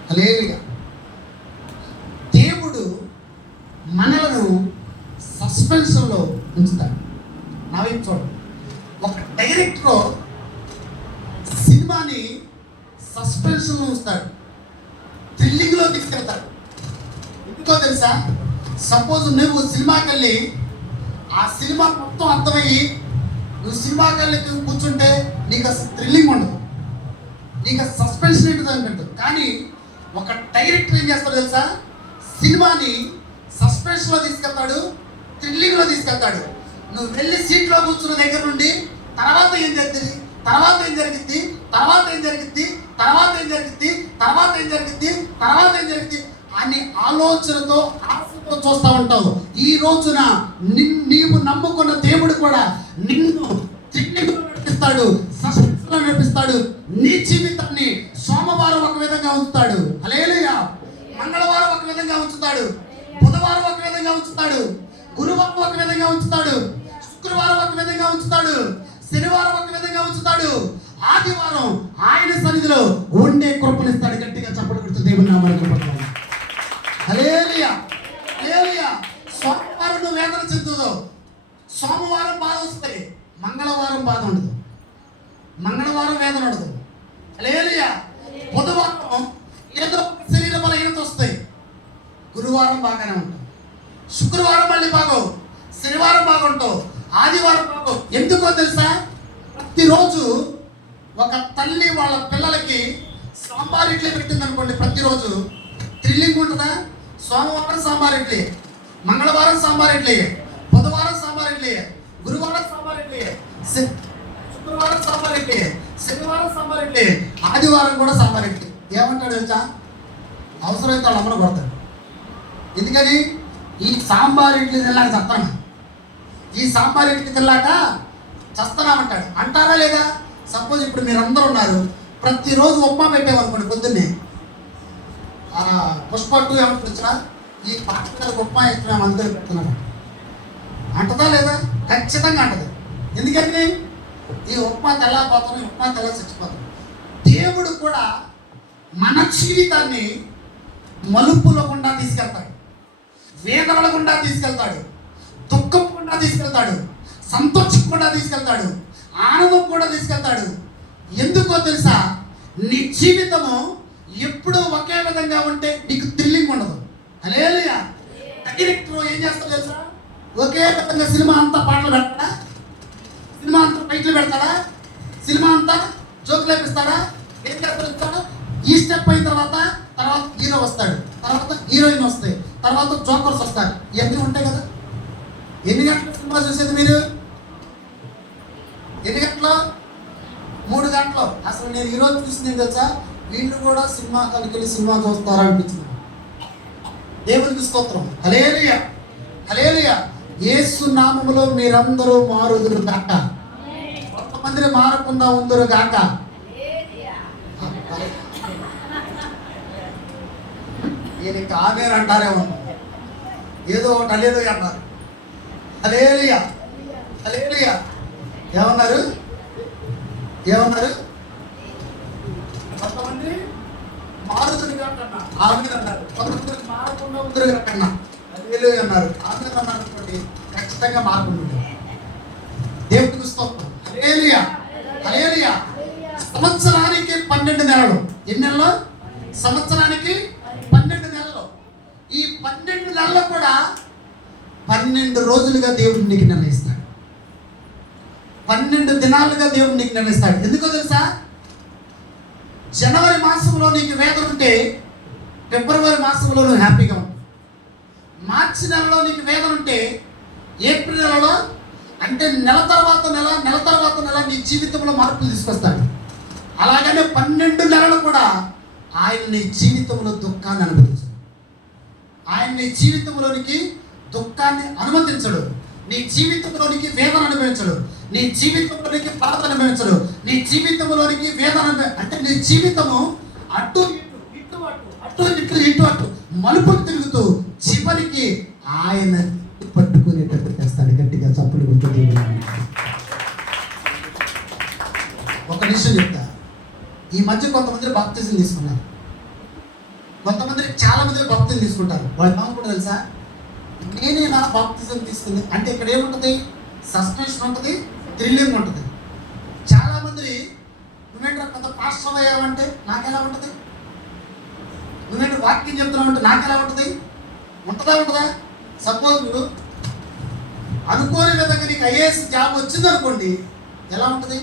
హల్లెలూయా. దేవుడు మనలను సస్పెన్షన్లో ఉంచుతాడు. నా వైపు చూడండి. ఒక డైరెక్టర్ సినిమాని సస్పెన్షన్లో ఉంచుతాడు, థ్రిల్లింగ్లో తీసుకెళ్తాడు. ఎందుకో తెలుసా? సపోజ్ నువ్వు సినిమాకి వెళ్ళి ఆ సినిమా మొత్తం అర్థమయ్యి నువ్వు సినిమాకి వెళ్ళి కూర్చుంటే నీకు అసలు థ్రిల్లింగ్ ఉండదు, నీకు అసలు సస్పెన్షన్ ఏంటిది అనిపించదు. కానీ ఒక డైరెక్టర్ ఏం చేస్తాడు తెలుసా? సినిమాని సస్పెన్షన్లో తీసుకెళ్తాడు, థ్రిల్లింగ్లో తీసుకెళ్తాడు. నువ్వు వెళ్ళి సీట్లో కూర్చున్న దగ్గర నుండి తర్వాత ఏం జరిగింది, తర్వాత ఏం జరిగింది, తర్వాత ఏం జరిగింది, తర్వాత ఏం జరిగింది, తర్వాత ఏం జరిగింది, తర్వాత ఏం జరిగింది అని ఆలోచనతో ఆశతో చూస్తూ ఉంటావు. ఈ రోజున నీవు నమ్ముకున్న దేవుడు కూడా నిన్ను థ్రిల్లింగ్లో నడిపిస్తాడు, సస్పెన్స్లో నడిపిస్తాడు. నీ జీవితాన్ని సోమవారం ఒక విధంగా ఉంచుతాడు, హల్లెలూయా. మంగళవారం ఒక విధంగా ఉంచుతాడు, బుధవారం ఒక విధంగా ఉంచుతాడు, గురువారం ఒక విధంగా ఉంచుతాడు, శుక్రవారం ఒక విధంగా ఉంచుతాడు, శనివారం ఒక విధంగా ఉంచుతాడు, ఆదివారం ఆయన సన్నిధిలో ఉండే కృపనిస్తాడు. గట్టిగా చప్పట్లు కొడుతూ దేవుని నామాన్ని కృపపడతాడు. హల్లెలూయా, హల్లెలూయా. సోమవారం నువ్వు వేదన చెందుతావు, సోమవారం బాధ వస్తాయి, మంగళవారం బాధ ఉండదు, మంగళవారం వేదన ఉండదు. హల్లెలూయా. బుధవారం ఏదో శరీర బలహీనత వస్తాయి, గురువారం బాగానే ఉంటావు, శుక్రవారం మళ్ళీ బాగోవు, శనివారం బాగుంటావు, ఆదివారం బాగోవు. ఎందుకో తెలుసా? ప్రతిరోజు ఒక తల్లి వాళ్ళ పిల్లలకి సాంబార్ ఇడ్లీ పెట్టింది అనుకోండి, ప్రతిరోజు థ్రిల్లింగ్ ఉంటుందా? సోమవారం సాంబార్ ఇడ్లీ, మంగళవారం సాంబార్ ఇడ్లీ, బుధవారం సాంబార్ ఇడ్లీ, గురువారం సాంబార్ ఇడ్లీ, శుక్రవారం సాంబార్ ఇడ్లీ, శనివారం సాంబార్ ఇడ్లీ, ఆదివారం కూడా సాంబార్ ఇడ్లీ. ఏమంటాడు తెలుసా? అవసరమైతే వాళ్ళ అమ్మను కొడతాడు. ఎందుకని? ఈ సాంబార్ ఇడ్లీ తిన్నాక చస్తాను, ఈ సాంబార్ ఇడ్లీ తిన్నాక చస్తామంటాడు. అంటారా లేదా? సపోజ్ ఇప్పుడు మీరు అందరూ ఉన్నారు, ప్రతిరోజు ఉప్మా పెట్టేవనుకోండి పొద్దున్నే, పుష్ప 2 ఏమంటున్నా ఈ పాటలకు ఉప్మా ఇస్తున్నాం అందరూ పెడుతున్నాడు, అంటదా లేదా? ఖచ్చితంగా అంటది. ఎందుకని? ఈ ఉప్మా తెల్లపోతాను, ఉప్మా తెల్ల చచ్చిపోతాను. దేవుడు కూడా మన జీవితాన్ని మలుపుల గుండా తీసుకెళ్తాడు, వేదనల గుండా తీసుకెళ్తాడు, దుఃఖం గుండా తీసుకెళ్తాడు, సంతోషం కూడా తీసుకెళ్తాడు, ఆనందం కూడా తీసుకెళ్తాడు. ఎందుకో తెలుసా? నీ జీవితము ఎప్పుడూ ఒకే విధంగా ఉంటే నీకు థ్రిల్లింగ్ ఉండదు. హల్లెలూయా. డైరెక్టర్ ఏం చేస్తాడు తెలుసా? ఒకే విధంగా సినిమా అంతా పాటలు పెడతాడా, సినిమా అంతా ఫైట్లు పెడతాడా, సినిమా అంతా జోకులు వేపిస్తాడా? ఏం చేస్తాడు? ఈ స్టెప్ అయిన తర్వాత హీరో వస్తాడు, తర్వాత హీరోయిన్ వస్తాయి, తర్వాత జోకర్స్ వస్తారు. ఇవన్నీ ఉంటాయి కదా. ఎన్ని గంటల సినిమా చూసేది మీరు? ఎన్ని గంటలు? 3 గంటలు. అసలు నేను ఈరోజు చూసింది తెలుసా? వీళ్ళు కూడా సినిమా కలిగి సినిమా చూస్తారా అనిపించింది. దేవునికి స్తోత్రం. హల్లెలూయా, హల్లెలూయా. యేసు నామములో మీరందరూ మారుదురు గాక. కొంతమందిని మారకుండా ఉందరు గాక. ఈయనకి ఆమేన్ అంటారేమో, ఏదో ఒకటి హల్లెలూయా అన్నారు. హల్లెలూయా హల్లెలూయా. ఏమన్నారు ఏమన్నారు? కొంతమంది మారుతుంది కాకన్నా ఆమేన్ అన్నారు, కొంతమంది మారకుండా ఉందరు కాకన్నా హల్లెలూయా అన్నారు. ఆమేన్ అన్నారు అనుకోండి, ఖచ్చితంగా మారుకుంటుంది. దేవుడికి స్తోత్రం. హల్లెలూయా హల్లెలూయా. సంవత్సరానికి 12 నెలలు. ఎన్ని నెలలు? సంవత్సరానికి 12 నెలలు. ఈ 12 నెలలు కూడా 12 రోజులుగా దేవుడు నీకు నిర్ణయిస్తాడు. 12 దినాలుగా దేవుడు నీకు నిర్ణయిస్తాడు. ఎందుకో తెలుసా? జనవరి మాసంలో నీకు వేదన ఉంటే ఫిబ్రవరి మాసంలో నువ్వు హ్యాపీగా ఉంటావు. మార్చి నెలలో నీకు వేదన ఉంటే ఏప్రిల్ నెలలో, అంటే నెల తర్వాత నెల నీ జీవితంలో మార్పులు తీసుకొస్తాడు. అలాగనే 12 నెలలు కూడా ఆయన నీ జీవితంలో దుఃఖాన్ని అనుభవించడు. ఆయన నీ జీవితంలోనికి దుఃఖాన్ని అనుమతించడు. నీ జీవితంలోనికి వేదన అనుభవించడు. నీ జీవితంలోనికి బాధ అనుభవించడు. నీ జీవితంలోనికి వేదన అంటే నీ జీవితము అటు ఇటు మలుపులు తిరుగుతూ చివరికి ఆయన పట్టుకునేటట్టు చేస్తాడు. గట్టిగా చప్పులు గుర్తుంది. ఒక నిమిషం చెప్తా. ఈ మధ్య కొంతమంది బాప్తిజం తీసుకున్నారు. కొంతమంది చాలా మంది బాప్తిజం తీసుకుంటారు. వాళ్ళ నామం కూడా తెలుసా? నేనే నా బాప్తిజం తీసుకుంది అంటే ఇక్కడ ఏముంటుంది? సస్పెన్షన్ ఉంటుంది, థ్రిల్లింగ్ ఉంటుంది. చాలా మంది నువ్వేంటో కొంత పాస్టర్ అయ్యావంటే నాకెలా ఉంటుంది? నువ్వేంటి వాక్యం చెప్తున్నావు అంటే నాకెలా ఉంటుంది? ఉంటుందా? సపోజ్ నువ్వు అనుకోని విధంగా నీకు ఐఏఎస్ జాబ్ వచ్చింది అనుకోండి, ఎలా ఉంటుంది?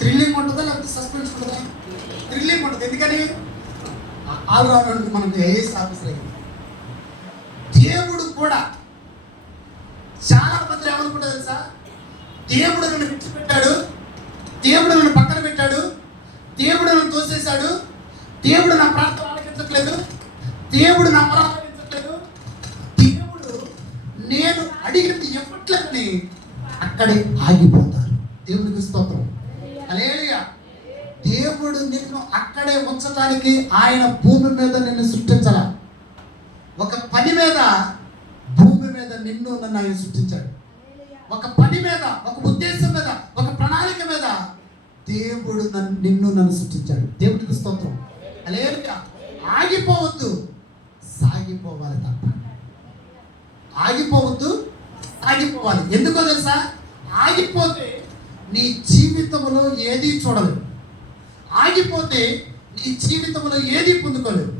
థ్రిల్లింగ్ ఉంటుందా లేకపోతే సస్పెన్స్ ఉంటుందా? థ్రిల్లింగ్ ఉంటుంది. ఎందుకని? ఆల్రౌండర్కి మనకు ఐఏఎస్ ఆఫీసర్ అయ్యింది. దేవుడు కూడా చాలా మంది ఏమనుకుంటా తెలుసా? దేవుడు నన్ను విడిచిపెట్టాడు, దేవుడు నన్ను పక్కన పెట్టాడు, దేవుడు నన్ను తోసేశాడు, దేవుడు నా ప్రార్థన ఆలకించట్లేదు, దేవుడు నా మొర ఆలకించట్లేదు, దేవుడు నేను అడిగింది ఇవ్వట్లేదని అక్కడే ఆగిపోతారు. దేవుడికి స్తోత్రం. హల్లెలూయా. దేవుడు నిన్ను అక్కడే ఉంచడానికి ఆయన భూమి మీద నిన్ను సృష్టించాల. ఒక పని మీద, భూమి మీద నిన్ను నన్ను ఆయన సృష్టించాడు. ఒక పని మీద, ఒక ఉద్దేశం మీద, ఒక ప్రణాళిక మీద దేవుడు నన్ను సృష్టించాడు. దేవుడికి స్తోత్రం. హల్లెలూయా. ఆగిపోవద్దు, సాగిపోవాలి తప్ప. ఆగిపోవద్దు, సాగిపోవాలి. ఎందుకో తెలుసా? ఆగిపోతే నీ జీవితంలో ఏది చూడలేవు. ఆగిపోతే నీ జీవితంలో ఏది పొందుకోలేవు.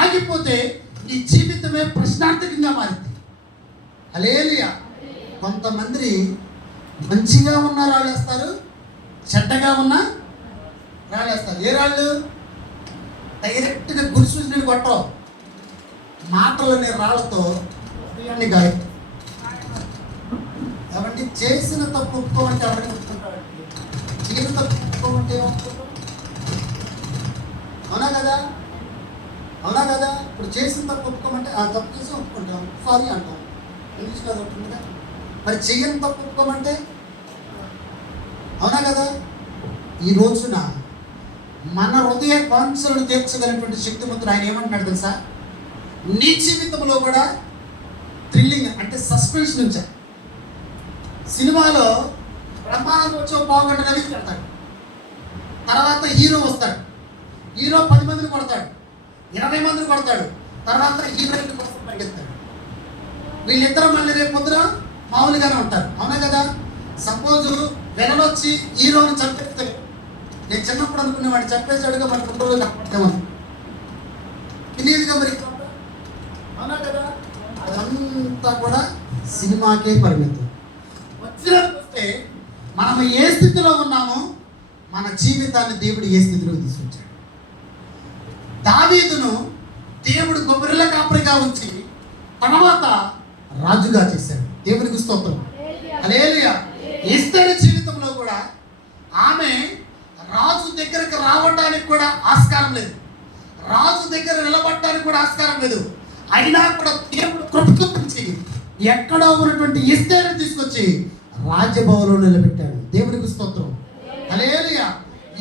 ఆగిపోతే నీ జీవితమే ప్రశ్నార్థకంగా మారింది. హల్లెలూయా. కొంతమంది మంచిగా ఉన్న రాళ్ళేస్తారు, చెడ్డగా ఉన్న రాళ్ళేస్తారు. ఏ రాళ్ళు? డైరెక్ట్గా గురిసూసిని కొట్టవు, మాటలనే రాళ్లతో హృదయాన్ని గాయం. కాబట్టి చేసిన తప్పు ఒప్పుకోమంటే ఎవరిని ఒప్పుకుంటాడు? చేసిన తప్పు ఒప్పుకోమంటే ఏమవుతుందో? అవునా కదా? ఇప్పుడు చేసిన తప్పు ఒప్పుకోమంటే ఆ తప్పు చేసి ఒప్పుకుంటాం, సారీ అంటాం. ఇంగ్లీష్ కదా ఉంటుందిగా. మరి చెయ్యని తప్పు ఒప్పుకోమంటే? అవునా కదా? ఈ రోజున మన హృదయ వాంఛలను తీర్చగలిగినటువంటి శక్తిమంతుడు ఆయన ఏమంటున్నాడు తెలుసా? నీ జీవితంలో కూడా థ్రిల్లింగ్ అంటే సస్పెన్స్ నుంచే. సినిమాలో బ్రహ్మానందం వచ్చి 1/2 గంట నవ్వి పెడతాడు, తర్వాత హీరో వస్తాడు, హీరో 10 మందిని కొడతాడు, 20 మందిని కొడతాడు, తర్వాత హీరోయిన్ కోసం పరిగెత్తాడు. వీళ్ళిద్దరూ మళ్ళీ రేపు పొద్దున మామూలుగానే ఉంటారు. అవునా కదా? సపోజ్ వెనలొచ్చి హీరోని చంపేస్తే, నేను చిన్నప్పుడు అనుకునేవాడిని చంపేశాడుగా మరి 2 రోజులు కప్పడతామని. తెలియదుగా మరి. అవునా కదా? అదంతా కూడా సినిమాకే పరిమితం. వచ్చినట్టు మనం ఏ స్థితిలో ఉన్నామో మన జీవితాన్ని దేవుడు ఏ స్థితిలో తీసుకొచ్చాడు. దావీదును దేవుడు గొర్రెల కాపరిగా ఉంచి తర్వాత రాజుగా చేశాడు. దేవునికి స్తోత్రం. హల్లెలూయా. ఎస్తేరు జీవితంలో కూడా ఆమె రాజు దగ్గరకు రావడానికి కూడా ఆస్కారం లేదు, రాజు దగ్గర నిలబడడానికి కూడా ఆస్కారం లేదు. అయినా కూడా దేవుడు కృప చూపించి ఎక్కడో ఉన్నటువంటి ఎస్తేరుని తీసుకొచ్చి రాజ్యభవనంలో నిలబెట్టాడు. దేవునికి స్తోత్రం. హల్లెలూయా.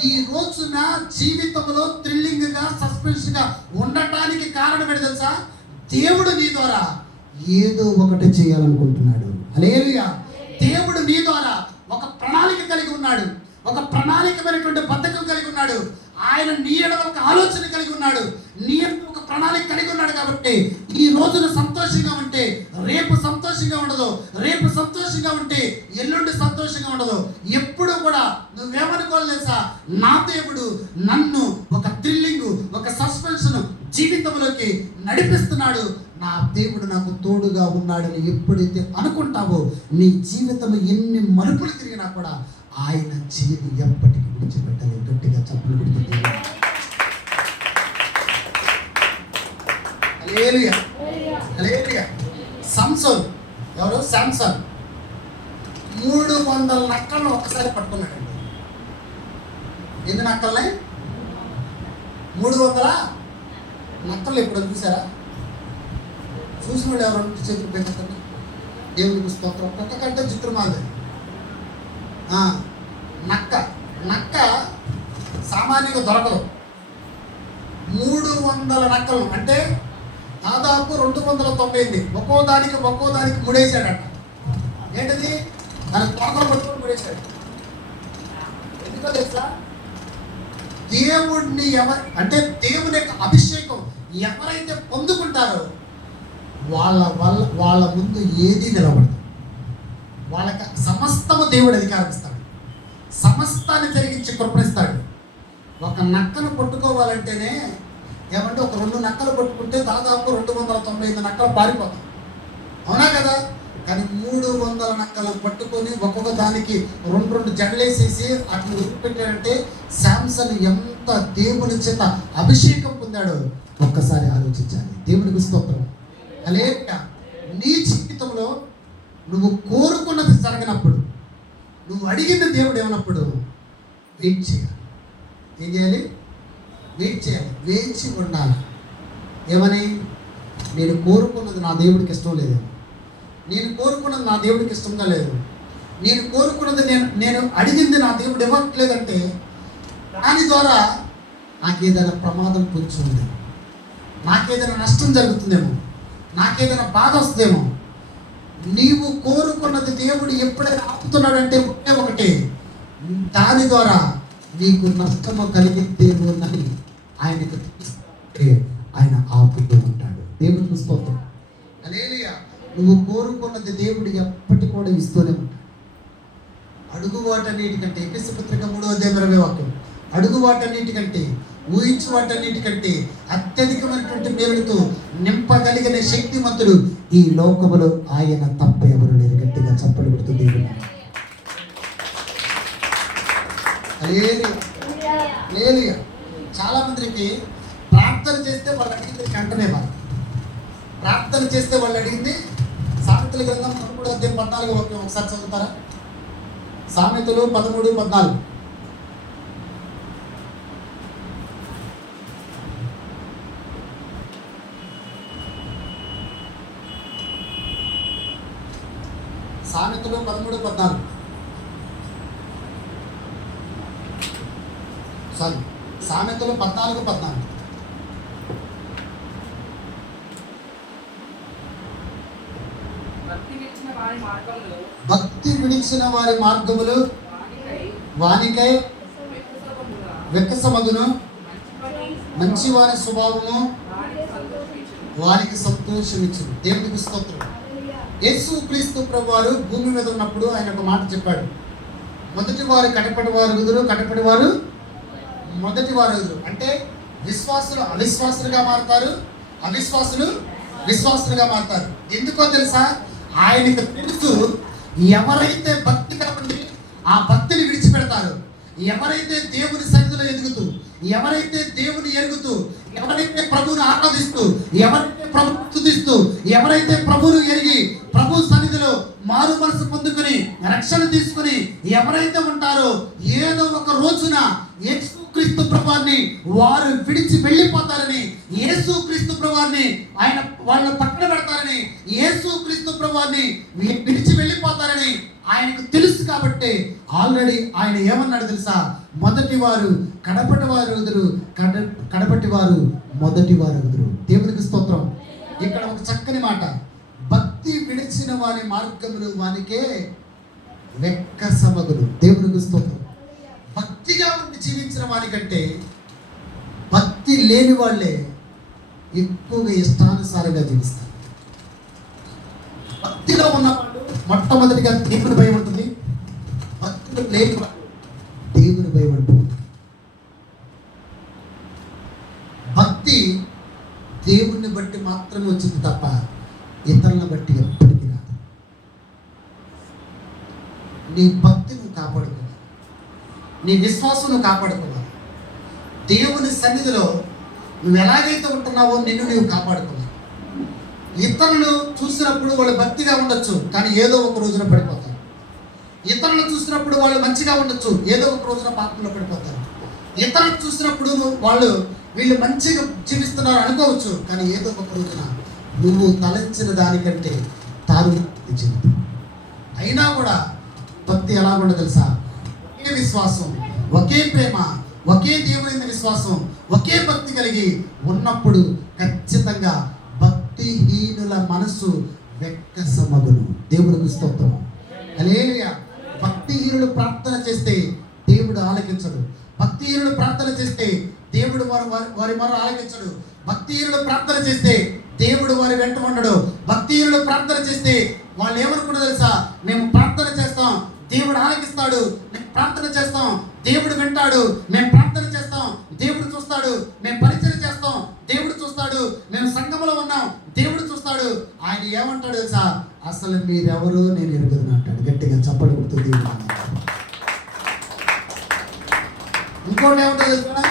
ఈ రోజున జీవితంలో థ్రిల్లింగ్ గా, సస్పెన్స్ గా ఉండటానికి కారణం ఏంటి తెలుసా? దేవుడు నీ ద్వారా ఏదో ఒకటి చేయాలనుకుంటున్నాడు. హల్లెలూయా. దేవుడు నీ ద్వారా ఒక ప్రణాళిక కలిగి ఉన్నాడు. ఒక ప్రణాళికమైనటువంటి బద్ధకం కలిగి ఉన్నాడు. ఆయన నీ ఎడల ఒక ఆలోచన కలిగి ఉన్నాడు. నీ ఎడల ఒక ప్రణాళిక కలిగి ఉన్నాడు. కాబట్టి ఈ రోజున సంతోషంగా ఉంటే రేపు సంతోషంగా ఉండదు. రేపు సంతోషంగా ఉంటే ఎల్లుండి సంతోషంగా ఉండదు. ఎప్పుడు కూడా నువ్వేమనుకోవాలి తెలుసా? నా దేవుడు నన్ను ఒక థ్రిల్లింగ్, ఒక సస్పెన్స్ జీవితంలోకి నడిపిస్తున్నాడు. నా దేవుడు నాకు తోడుగా ఉన్నాడని ఎప్పుడైతే అనుకుంటావో నీ జీవితం ఎన్ని మలుపులు తిరిగినా కూడా ఆయన చేతి ఎప్పటికీ విడిచిపెట్టలేదు. గట్టిగా చప్పులు కొడుతుంది. హల్లెలూయా. హల్లెలూయా. సంసోన్, ఎవరు? శాంసన్ 300 నక్కలను ఒక్కసారి పట్టుకున్నాడండి. ఎన్ని నక్కల్ని? 300 నక్కలు. ఎప్పుడు చూసారా? చూసిన వాళ్ళు ఎవరు? చేతులు పెంచుతారు. దేవునికి స్తోత్రం. ఒక్క కంటే చిత్రం మాది. నక్క సామాన్యంగా దొరకదు. 300 నక్కలు అంటే దాదాపు 298. ఒక్కో దానికి ముడేశాడట. ఏంటది? దాని తోకలు పట్టుకొని ముడేశాడు. ఎందుకో తెలుసా? దేవుడిని అంటే దేవుని యొక్క అభిషేకం ఎవరైతే పొందుకుంటారో వాళ్ళ ముందు ఏది నిలబడదు. వాళ్ళకి సమస్తము దేవుడు అధికారం ఇస్తాడు. సమస్తాన్ని జరిగించి కృపణిస్తాడు. ఒక నక్కను పట్టుకోవాలంటేనే ఏమంటే ఒక 2 నక్కలు పట్టుకుంటే దాదాపు 298 నక్కలు పారిపోతాయి. అవునా కదా? కానీ 300 నక్కలను పట్టుకొని ఒక్కొక్క దానికి 2 జడలేసేసి అట్లా వదిలిపెట్టాడంటే శాంసన్ ఎంత దేవుని చేత అభిషేకం పొందాడో ఒక్కసారి ఆలోచించాలి. దేవునికి స్తోత్రం. హల్లెలూయా. నీ జీవితంలో నువ్వు కోరుకున్నది జరగనప్పుడు, నువ్వు అడిగిన దేవుడు ఏమన్నప్పుడు వెయిట్ చేయాలి. ఏం చేయాలి? వెయిట్ చేయాలి. వేచి ఉండాలి. ఏమని? నేను కోరుకున్నది నా దేవుడికి ఇష్టం లేదు. నేను కోరుకున్నది నా దేవుడికి ఇష్టంగా లేదు. నేను కోరుకున్నది నేను అడిగింది నా దేవుడు ఇవ్వట్లేదంటే దాని ద్వారా నాకేదైనా ప్రమాదం పొంచి ఉంది, నాకేదైనా నష్టం జరుగుతుందేమో, నాకేదైనా బాధ వస్తుందేమో. నీవు కోరుకున్నది దేవుడు ఎప్పుడైనా ఆపుతున్నాడంటే ఒకటే, దాని ద్వారా నీకు నష్టము కలిగిద్దేమో అని ఆయనకు ఆయన ఆపుతూ ఉంటాడు. దేవుడికి స్తోత్రం. హల్లెలూయా. నువ్వు కోరుకున్నది దేవుడు ఎప్పటి కూడా ఇస్తూనే ఉంటాడు. అడుగు వాటన్నిటికంటే, ఎఫెసీ పత్రిక 3:20 అడుగు వాటన్నిటికంటే, ఊహించు వాటన్నిటికంటే అత్యధికమైనటువంటి మేలులతో నింపగలిగిన శక్తిమంతుడు ఈ లోకములో ఆయన తప్ప ఎవరు లేరు. గట్టిగా చప్పలు కొడుతూ దేవుడు. హల్లెలూయా. చాలా మందికి ప్రార్థన చేస్తే వాళ్ళు అడిగింది వెంటనే ప్రార్థన చేస్తే వాళ్ళు అడిగింది. సామెతల గ్రంథం 13:14 ఒకసారి చదువుతారా? సామెతలు 13:14. సామెతలు 13:14. సారీ, సామెతలు 14:14. భక్తి విడిచిన వారి మార్గములు వానికై వెక్కసమగును, మంచి వారి స్వభావము వారికి సంతోషమిచ్చును. దేవునికి స్తోత్రం. యేసు క్రీస్తు ప్రభువారు భూమి మీద ఉన్నప్పుడు ఆయన ఒక మాట చెప్పాడు. మొదటి వారు కడపటి వారు ఎదురు, కడపటి వారు మొదటి వారు ఎదురు. అంటే విశ్వాసులు అవిశ్వాసులుగా మారుతారు, అవిశ్వాసులు విశ్వాసులుగా మారుతారు. ఎందుకో తెలుసా? ఆయనకు తెలుసు ఎవరైతే భక్తిగా ఉండి ఆ భక్తిని విడిచిపెడతారు, ఎవరైతే దేవుని సన్నిధిలో ఎదుగుతూ, ఎవరైతే దేవుని ఎరుగుతూ, ఎవరైతే ప్రభువుని ఆరాధిస్తూ, ఎవరైతే ప్రభువుని స్తుతిస్తూ, ఎవరైతే ప్రభువును ఎరిగి ప్రభు సన్నిధిలో మారు మనసు పొందుకొని రక్షణ తీసుకుని ఎవరైతే ఉంటారో ఏదో ఒక రోజున యేసుక్రీస్తు ప్రభువాన్ని వారు విడిచి వెళ్ళిపోతారని, యేసుక్రీస్తు ప్రభువాన్ని ఆయన వాళ్ళ పక్కన పెడతారని, యేసుక్రీస్తు ప్రభువాన్ని విడిచి వెళ్ళిపోతారని ఆయనకు తెలుసు కాబట్టి ఆల్రెడీ ఆయన ఏమన్నాడు తెలుసా? మొదటి వారు కడపటి వారు ఎదురు, కడపటి వారు మొదటి వారు ఎదురు. దేవునికి స్తోత్రం. ఇక్కడ ఒక చక్కని మాట, భక్తి విడిచిన వారి మార్గములు వానికే వెక్కసమగులు. దేవునికి స్తోత్రం. భక్తిగా ఉండి జీవించిన వారికంటే భక్తి లేని వాళ్ళే ఎక్కువగా ఇష్టానుసారంగా జీవిస్తారు. భక్తిలో ఉన్నవాళ్ళు మొట్టమొదటిగా దేవుని భయం ఉంటుంది, భక్తులు లేని దేవుని భయం ఉంటుంది. భక్తి దేవుణ్ణి బట్టి మాత్రమే వచ్చింది తప్ప ఇతరులను బట్టి ఎప్పటికీ రాదు. నీ భక్తి నువ్వు కాపాడుకోవాలి, నీ విశ్వాసం నువ్వు కాపాడుకోవాలి. దేవుని సన్నిధిలో నువ్వు ఎలాగైతే ఉంటున్నావో నిన్ను నువ్వు కాపాడుకోవాలి. ఇతరులు చూసినప్పుడు వాళ్ళు భక్తిగా ఉండొచ్చు, కానీ ఏదో ఒక రోజున పడిపోతారు. ఇతరులు చూసినప్పుడు వాళ్ళు మంచిగా ఉండొచ్చు, ఏదో ఒక రోజున పాపంలో పడిపోతారు. ఇతరులు చూసినప్పుడు వీళ్ళు మంచిగా జీవిస్తున్నారు అనుకోవచ్చు, కానీ ఏదో ఒక రోజున నువ్వు తలంచిన దానికంటే జీవితం. అయినా కూడా భక్తి ఎలాగుండో తెలుసా? ఒకే విశ్వాసం, ఒకే ప్రేమ, ఒకే దేవుని విశ్వాసం, ఒకే భక్తి కలిగి ఉన్నప్పుడు ఖచ్చితంగా భక్తిహీనుల మనసు వెక్కసమగును. దేవునికి స్తోత్రం. హల్లెలూయా. భక్తిహీనులు ప్రార్థన చేస్తే దేవుడు ఆలకించడు. భక్తిహీనులు ప్రార్థన చేస్తే దేవుడు వారి మొర ఆలకించడు. భక్తిహీనులు ప్రార్థన చేస్తే దేవుడు వారి వెంట ఉండడు. భక్తిహీనులు ప్రార్థన చేస్తే వాళ్ళు ఏమనుకుంటారో తెలుసా? మేము ప్రార్థన చేస్తాం, దేవుడు ఆలకిస్తాడు. మేము ప్రార్థన చేస్తాం, దేవుడు వింటాడు. మేము ప్రార్థన చేస్తాం, దేవుడు చూస్తాడు. మేము పరిచయం చేస్తాం, దేవుడు చూస్తాడు. మేము సంఘంలో ఉన్నాం, దేవుడు చూస్తాడు. ఆయన ఏమంటాడు తెలుసా? అసలు మీరెవరు నేను ఎరుగుదను అంటాడు. గట్టిగా చప్పటి కొడుతుంది. ఇంకోటి ఏమంటాడు తెలుసా?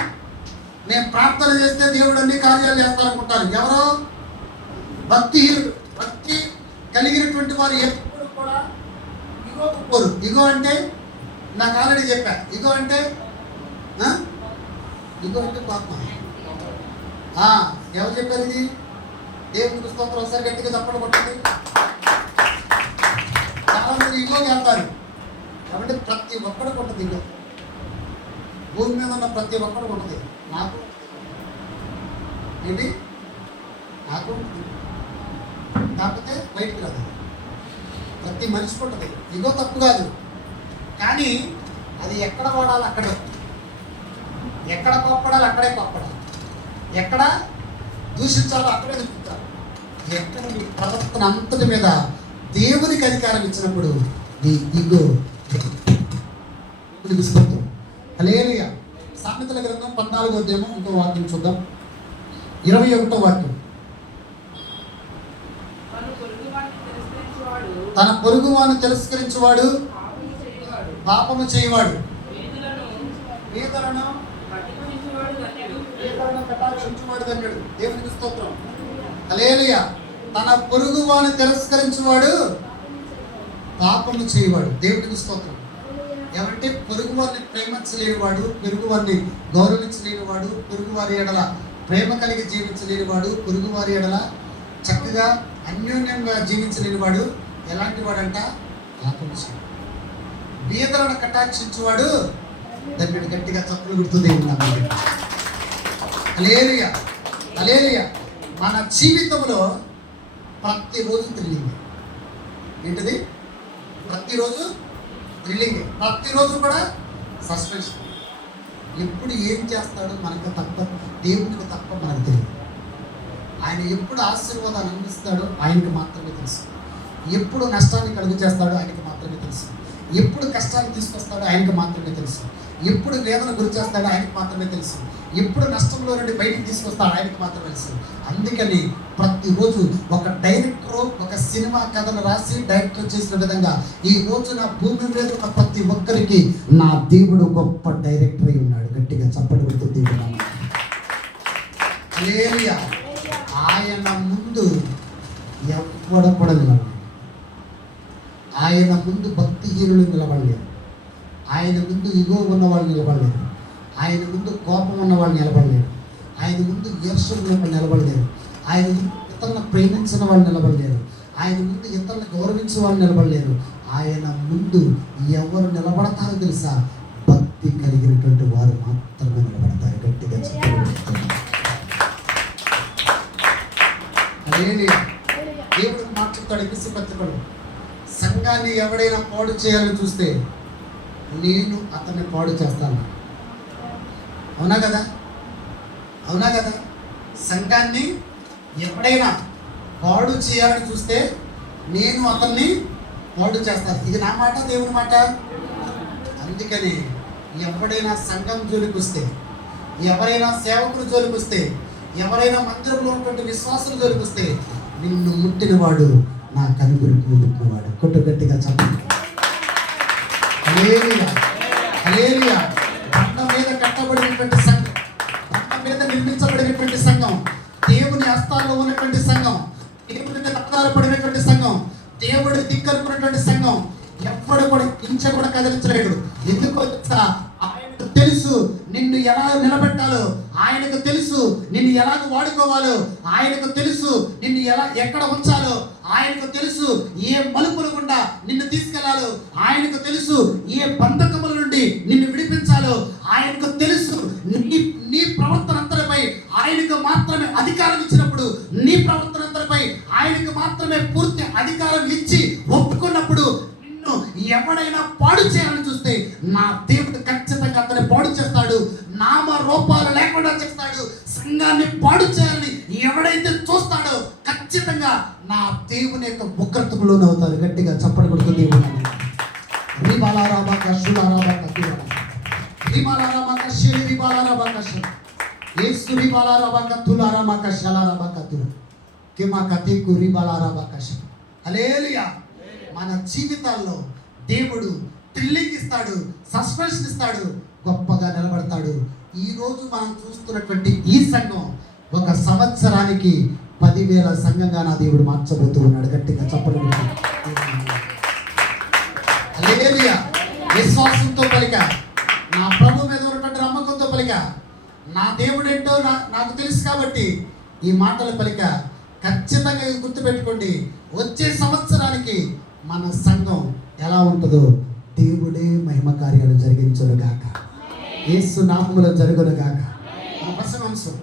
మేము ప్రార్థన చేస్తే దేవుడు అన్ని కార్యాలు చేస్తారనుకుంటారు. ఎవరో భక్తిహీనుడు. భక్తి కలిగినటువంటి వారు ఎప్పుడు కూడా ఇగోకు పోరు. ఇగో అంటే నాకు ఆల్రెడీ చెప్పా, ఇగో అంటే పాపం. ఎవరు చెప్పారు ఇది? దేవునికి స్తోత్రం. ఒకసారి గట్టిగా తప్పడం కొట్టండి. చాలా మంది ఇగోకి వెళ్తారు కాబట్టి ప్రతి ఒక్కడు కొట్టదు ఇగో. భూమి మీద ఉన్న ప్రతి ఒక్కడు కొట్టదు. నాకు ఏంటి? నాకు కాకపోతే బయటికి రాదు. ప్రతి మనిషి కొట్టదు. ఇగో తప్పు కాదు, కానీ అది ఎక్కడ వాడాలి అక్కడే, ఎక్కడ కోప్పడాలి అక్కడే కోప్పడాలి, ఎక్కడ దూషించాలో అక్కడే దూషించాలి. ఎక్కడ నీ ప్రవర్తన అంతటి మీద దేవునికి అధికారం ఇచ్చినప్పుడు నీ ఇగో స్తోత్రం. హల్లెలూయా. సామెతల గ్రంథం 14వ అధ్యాయం ఇంకో వాక్యం చూద్దాం. 21వ వాక్యం. తన పొరుగు వారిని తిరస్కరించువాడు పాపము చేయవాడు, పేదలను కటాక్షించువాడు ధన్యుడు. దేవునికి స్తోత్రం. హల్లెలూయా. తన పొరుగు వారిని తిరస్కరించువాడు పాపము చేయవాడు. దేవునికి స్తోత్రం. ఏమంటే పొరుగు వారిని ప్రేమించలేనివాడు, పొరుగు వారిని గౌరవించలేనివాడు, పొరుగు వారి ఎడల ప్రేమ కలిగి జీవించలేనివాడు, పొరుగు వారి ఎడల చక్కగా అన్యోన్యంగా జీవించలేనివాడు ఎలాంటి వాడంట? పాపము చేయవాడు. బీదలను కటాక్షించువాడు దాన్ని గట్టిగా చప్పులు గుర్తుంది. హల్లెలూయా. హల్లెలూయా. మన జీవితంలో ప్రతిరోజు థ్రిల్లింగ్. ఏంటిది? ప్రతిరోజు థ్రిల్లింగ్, ప్రతిరోజు కూడా సస్పెన్షన్. ఎప్పుడు ఏం చేస్తాడో మనకు తప్ప, దేవునికి తప్ప మనకు తెలియదు. ఆయన ఎప్పుడు ఆశీర్వాదాన్ని అందిస్తాడో ఆయనకు మాత్రమే తెలుసు. ఎప్పుడు నష్టాన్ని కలుగు చేస్తాడో ఆయనకు మాత్రమే తెలుసు. ఎప్పుడు కష్టాన్ని తీసుకొస్తాడో ఆయనకు మాత్రమే తెలుసు. ఎప్పుడు వేదన గురి చేస్తాడో ఆయనకు మాత్రమే తెలుసు. ఎప్పుడు నష్టంలో నుండి బయటికి తీసుకొస్తాడో ఆయనకు మాత్రమే తెలుసు. అందుకని ప్రతిరోజు ఒక డైరెక్టర్ ఒక సినిమా కథను రాసి డైరెక్టర్ చేసిన విధంగా ఈ రోజున భూమి మీద ఉన్న ప్రతి ఒక్కరికి నా దేవుడు గొప్ప డైరెక్టర్ అయి ఉన్నాడు. గట్టిగా చప్పటి కొడుతుంది. హల్లెలూయా. ఆయన ముందు ఎవడ కూడా నిలబడలేదు. ఆయన ముందు భక్తిహీనులు నిలబడలేరు. ఆయన ముందు ఇగో ఉన్నవాళ్ళు నిలబడలేరు. ఆయన ముందు కోపం ఉన్నవాళ్ళు నిలబడలేరు. ఆయన ముందు ఈర్ష్య ఉన్నవాళ్ళు నిలబడలేరు. ఆయన ముందు ఇతరులను ప్రేమించిన వాళ్ళు నిలబడలేరు. ఆయన ముందు ఇతరులను గౌరవించిన వాళ్ళు నిలబడలేరు. ఆయన ముందు ఎవరు నిలబడతారో తెలుసా? భక్తి కలిగినటువంటి వారు మాత్రమే నిలబడతారు. గట్టిగా చెప్పండి. దేవుడు మాట్లాడతాడు ఎపిసి పత్రికలో, సంఘాన్ని ఎవడైనా పాడు చేయాలని చూస్తే నేను అతన్ని పాడు చేస్తాను. అవునా కదా? అవునా కదా? సంఘాన్ని ఎవడైనా పాడు చేయాలని చూస్తే నేను అతన్ని పాడు చేస్తాను. ఇది నా మాట, దేవుని మాట. అందుకని ఎవడైనా సంఘం జోలికి వస్తే, ఎవరైనా సేవకులు జోలికి వస్తే, ఎవరైనా మందిరంలో ఉన్నటువంటి విశ్వాసులు జోలికి వస్తే, నిన్ను ముట్టినవాడు నా కనుగురికి ముట్టినవాడు. కొట్టు గట్టిగా చెప్పండి. హల్లెలూయా, హల్లెలూయా. బండ మీద కట్టబడినటువంటి సంఘం, బండ మీద నిర్మించబడినటువంటి సంఘం, దేవుని హస్తాల్లో ఉన్నటువంటి సంఘం, దేవుని మీద ఆధారపడినటువంటి సంఘం, దేవుడి దిక్కనుకున్నటువంటి సంఘం ఎప్పుడు కూడా ఇంచ కూడా కదిలించలేడు. ఎందుకో తెలుసా? ఆయనకు తెలుసు నిన్ను ఎలా నిలబెట్టాలో, ఆయనకు తెలుసు నిన్ను ఎలాగ వాడుకోవాలో, ఆయనకు తెలుసు నిన్ను ఎలా ఎక్కడ ఉంచాలో, ఆయనకు తెలుసు ఏ మలుపుల గుండా నిన్ను తీసుకెళ్లాలో, ఆయనకు తెలుసు ఏ బంధకముల నుండి నిన్ను విడిపించాలో, ఆయనకు తెలుసు. నీ ప్రవర్తన అంతటిపై ఆయనకు మాత్రమే అధికారం ఇచ్చినప్పుడు, నీ ప్రవర్తన అంతటిపై ఆయనకు మాత్రమే పూర్తి అధికారం ఇచ్చి ఒప్పుకున్నప్పుడు, నిన్ను ఎవడైనా పాడు చేయాలని చూస్తే నా దేవుడు ఖచ్చితంగా అతన్ని పాడు చేస్తాడు. నామ రూపాలు లేకుండా చేస్తాడు. సంఘాన్ని పాడు చేయాలని ఎవడైతే చూస్తాడో ఖచ్చితంగా నా దేవుని యొక్క ఉగ్రతకు అవుతారు. గట్టిగా చప్పటి కొడుతూ దేవుడు హల్లెలూయా. మన జీవితాల్లో దేవుడు థ్రిల్లింగ్ ఇస్తాడు, సస్పెన్షన్ ఇస్తాడు, గొప్పగా నిలబడతాడు. ఈ రోజు మనం చూస్తున్నటువంటి ఈ సంఘం ఒక సంవత్సరానికి 10,000 సంఘంగా నా దేవుడు మార్చబోతూ ఉన్నాడు. గట్టిగా చప్పట్లు కొట్టి హల్లెలూయా. విశ్వాసంతో పలిక, నా ప్రభు మీద ఉన్నటువంటి నమ్మకంతో పలిక, నా దేవుడు ఏంటో నాకు తెలుసు కాబట్టి ఈ మాటలు పలిక. ఖచ్చితంగా గుర్తుపెట్టుకోండి, వచ్చే సంవత్సరానికి మన సంఘం ఎలా ఉంటుందో దేవుడే మహిమ కార్యాలు జరిగించును గాక, యేసు నామములో జరుగును గాక. మన ప్రసంగాంశం